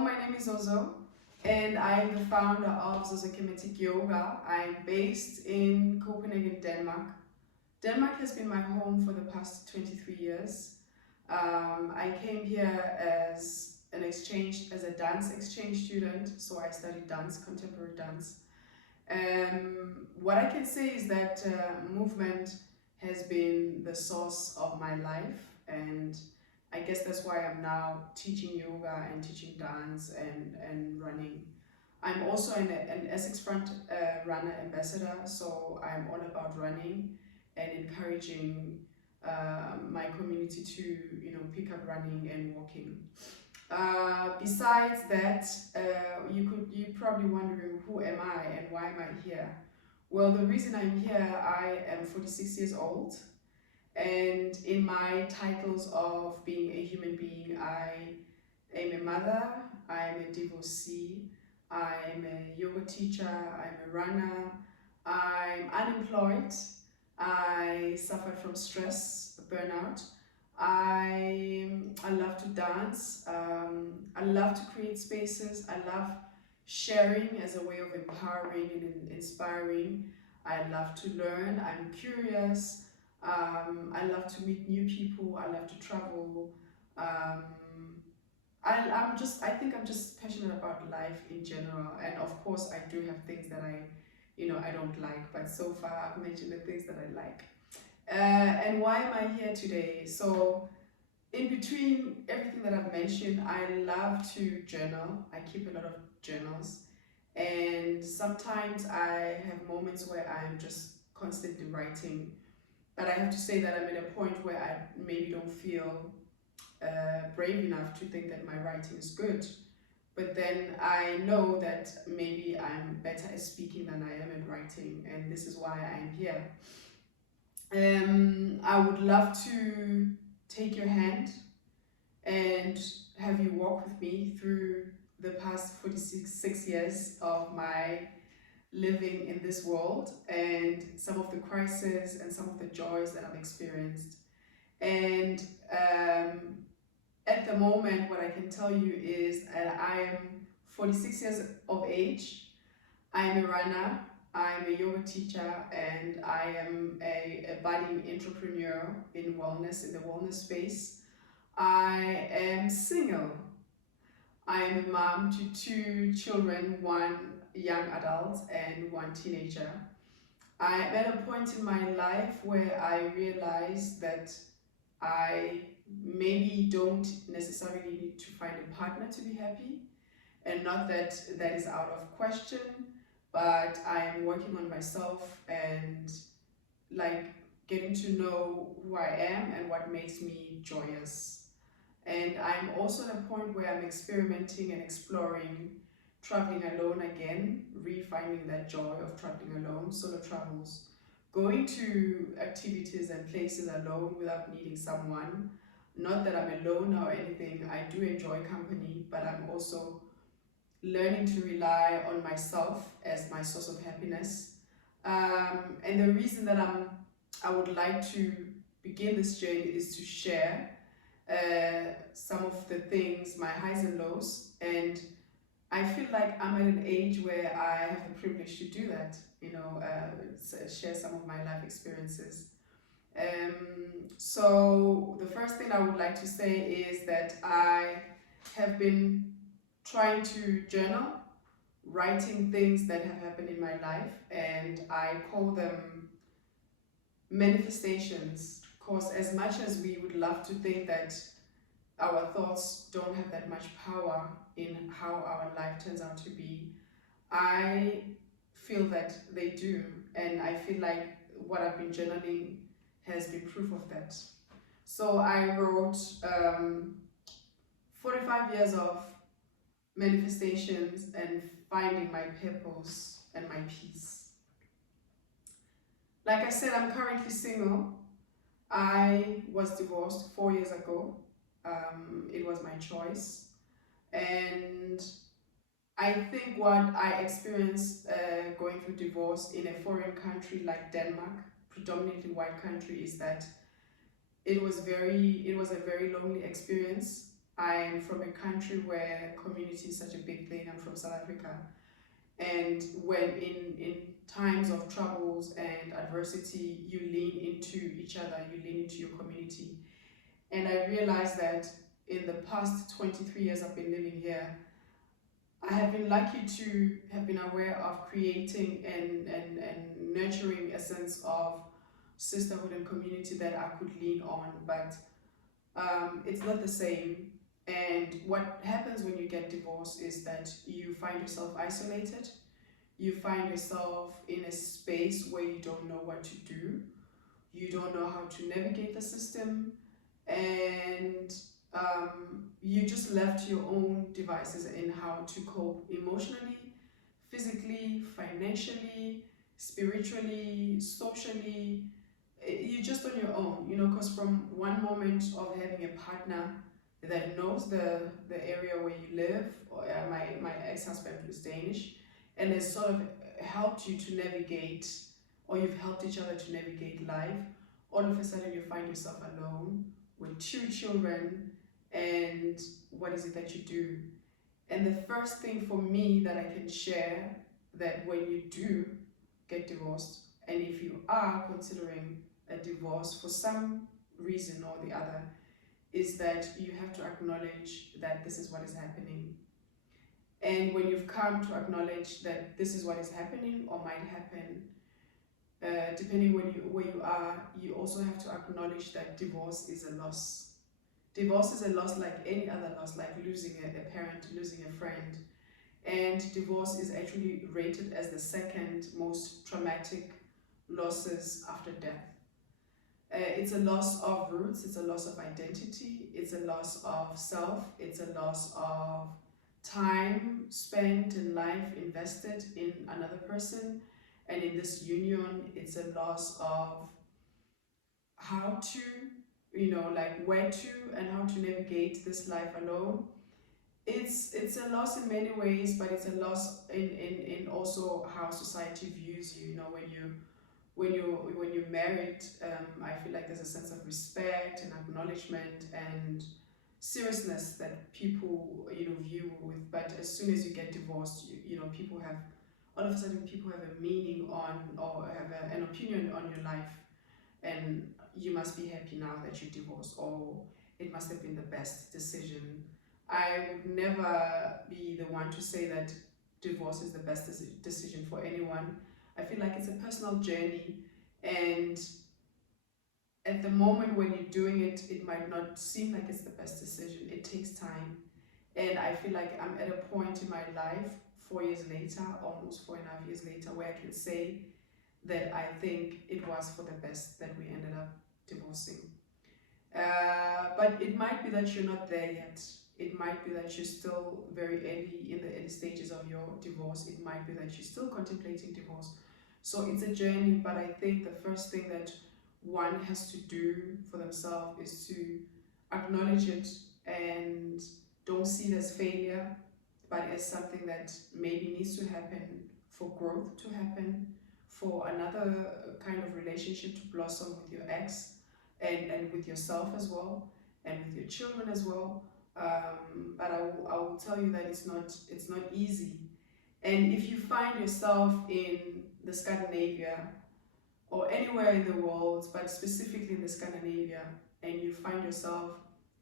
my name is Ozo, and I'm the founder of Zozokinetic Yoga. I'm based in Copenhagen, Denmark. Denmark has been my home for the past 23 years. I came here as a dance exchange student, so I studied dance, contemporary dance. What I can say is that movement has been the source of my life, and I guess that's why I'm now teaching yoga and teaching dance and running. I'm also an Essex Front runner ambassador, so I'm all about running and encouraging my community to pick up running and walking. Besides that, you're probably wondering, who am I and why am I here? Well, the reason I'm here, I am 46 years old, and in my titles of being a human being, I am a mother, I'm a divorcee, I'm a yoga teacher, I'm a runner, I'm unemployed, I suffered from stress, burnout. I love to dance. I love to create spaces. I love sharing as a way of empowering and inspiring. I love to learn. I'm curious. I love to meet new people. I love to travel. I think I'm just passionate about life in general. And of course, I do have things that I don't like. But so far, I've mentioned the things that I like. And why am I here today? So, in between everything that I've mentioned, I love to journal. I keep a lot of journals, and sometimes I have moments where I'm just constantly writing. But I have to say that I'm at a point where I maybe don't feel brave enough to think that my writing is good. But then I know that maybe I'm better at speaking than I am at writing, and this is why I'm here. I would love to take your hand and have you walk with me through the past 46 years of my living in this world, and some of the crises and some of the joys that I've experienced. And at the moment, what I can tell you is that I am 46 years of age. I'm a runner, I'm a yoga teacher, and I am a budding entrepreneur in wellness, in the wellness space. I am single. I am a mom to 2 children, one young adult and one teenager. I am at a point in my life where I realize that I maybe don't necessarily need to find a partner to be happy, and not that that is out of question, but I am working on myself and like getting to know who I am and what makes me joyous. And I'm also at a point where I'm experimenting and exploring traveling alone again, refinding that joy of traveling alone, solo travels, going to activities and places alone without needing someone. Not that I'm alone or anything, I do enjoy company, but I'm also learning to rely on myself as my source of happiness. And the reason that I would like to begin this journey is to share some of the things, my highs and lows, and I feel like I'm at an age where I have the privilege to do that, share some of my life experiences. So the first thing I would like to say is that I have been trying to journal, writing things that have happened in my life, and I call them manifestations. Because as much as we would love to think that our thoughts don't have that much power in how our life turns out to be, I feel that they do, and I feel like what I've been journaling has been proof of that. So I wrote 45 years of manifestations and finding my purpose and my peace. Like I said, I'm currently single. I was divorced 4 years ago. It was my choice. And I think what I experienced going through divorce in a foreign country like Denmark, predominantly white country, is that it was a very lonely experience. I'm from a country where community is such a big thing. I'm from South Africa. And when in times of troubles and adversity, you lean into each other, you lean into your community. And I realized that in the past 23 years I've been living here, I have been lucky to have been aware of creating and nurturing a sense of sisterhood and community that I could lean on, but it's not the same. And what happens when you get divorced is that you find yourself isolated, you find yourself in a space where you don't know what to do, you don't know how to navigate the system, and you just left to your own devices in how to cope emotionally, physically, financially, spiritually, socially. You're just on your own, because from one moment of having a partner that knows the area where you live, or my ex-husband was Danish, and has sort of helped you to navigate, or you've helped each other to navigate life, all of a sudden you find yourself alone with two children, and what is it that you do? And the first thing for me that I can share, that when you do get divorced, and if you are considering a divorce for some reason or the other, is that you have to acknowledge that this is what is happening. And when you've come to acknowledge that this is what is happening or might happen, depending where you are, you also have to acknowledge that divorce is a loss. Divorce is a loss like any other loss, like losing a parent, losing a friend. And divorce is actually rated as the second most traumatic losses after death. It's a loss of roots, it's a loss of identity, it's a loss of self, it's a loss of time spent and life invested in another person. And in this union, it's a loss of how to, like where to and how to navigate this life alone. It's a loss in many ways, but it's a loss in also how society views you. When you're married, I feel like there's a sense of respect and acknowledgement and seriousness that people view with. But as soon as you get divorced, people have, all of a sudden people have a meaning on, or have an opinion on your life, and you must be happy now that you're divorced, or it must have been the best decision. I would never be the one to say that divorce is the best decision for anyone. I feel like it's a personal journey, and at the moment when you're doing it, it might not seem like it's the best decision. It takes time. And I feel like I'm at a point in my life, 4 years later, almost 4.5 years later, where I can say that I think it was for the best that we ended up divorcing. But it might be that you're not there yet. It might be that you're still very early in the early stages of your divorce. It might be that you're still contemplating divorce. So it's a journey, but I think the first thing that one has to do for themselves is to acknowledge it and don't see it as failure, but as something that maybe needs to happen for growth to happen, for another kind of relationship to blossom with your ex, and with yourself as well, and with your children as well. But I will tell you that it's not easy. And if you find yourself in the Scandinavia or anywhere in the world, but specifically in the Scandinavia, and you find yourself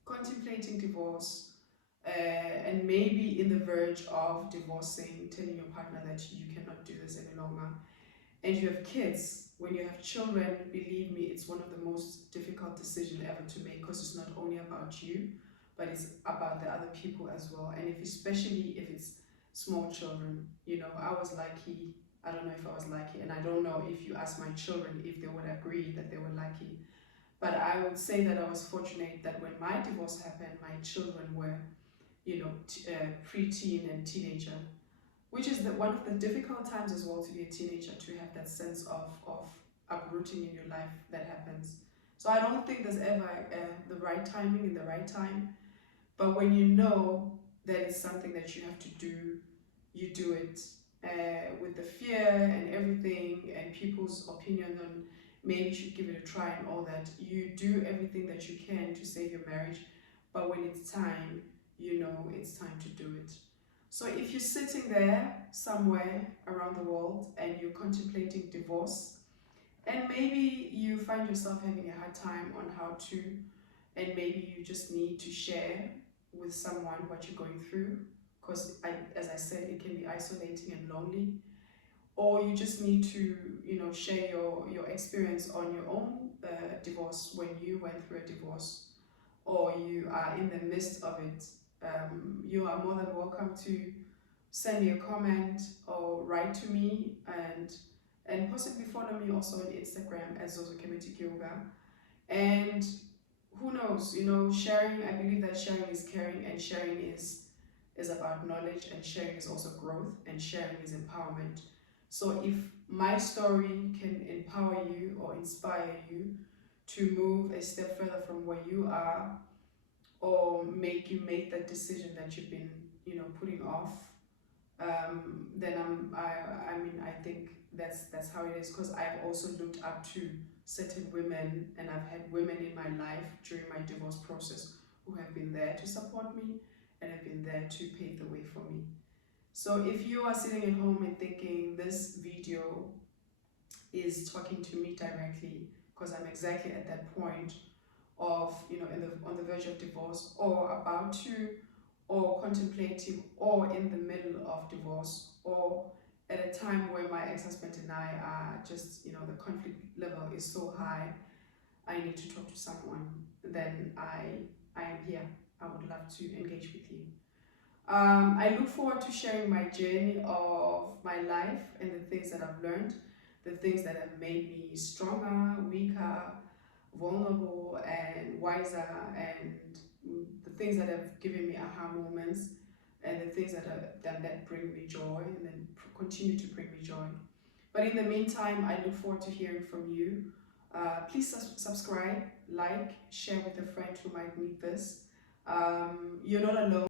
contemplating divorce, and maybe in the verge of divorcing, telling your partner that you cannot do this any longer, and you have kids, when you have children, believe me, it's one of the most difficult decisions ever to make, because it's not only about you, but it's about the other people as well. And especially if it's small children, I was lucky. I don't know if I was lucky, and I don't know if you ask my children if they would agree that they were lucky. But I would say that I was fortunate that when my divorce happened, my children were, pre-teen and teenager, which is one of the difficult times as well to be a teenager, to have that sense of uprooting in your life that happens. So I don't think there's ever the right timing in the right time, but when you know that it's something that you have to do, you do it, with the fear and everything and people's opinion on maybe you should give it a try and all that. You do everything that you can to save your marriage, but when it's time, you know it's time to do it. So if you're sitting there somewhere around the world and you're contemplating divorce, and maybe you find yourself having a hard time on how to, and maybe you just need to share with someone what you're going through, because as I said, it can be isolating and lonely, or you just need to, share your experience on your own divorce when you went through a divorce, or you are in the midst of it. You are more than welcome to send me a comment or write to me, and possibly follow me also on Instagram as Zozo Yoga. And who knows, sharing, I believe that sharing is caring, and sharing is about knowledge, and sharing is also growth, and sharing is empowerment. So if my story can empower you or inspire you to move a step further from where you are, or make you make that decision that you've been, putting off, then I think that's how it is. Because I've also looked up to certain women, and I've had women in my life during my divorce process who have been there to support me and have been there to pave the way for me. So if you are sitting at home and thinking this video is talking to me directly, because I'm exactly at that point of, on the verge of divorce, or about to, or contemplating, or in the middle of divorce, or at a time where my ex-husband and I are just, the conflict level is so high, I need to talk to someone, then I am here. I would love to engage with you. I look forward to sharing my journey of my life and the things that I've learned, the things that have made me stronger, weaker, vulnerable, and wiser, and the things that have given me aha moments, and the things that bring me joy, and then continue to bring me joy. But in the meantime, I look forward to hearing from you. Please subscribe, like, share with a friend who might need this. You're not alone.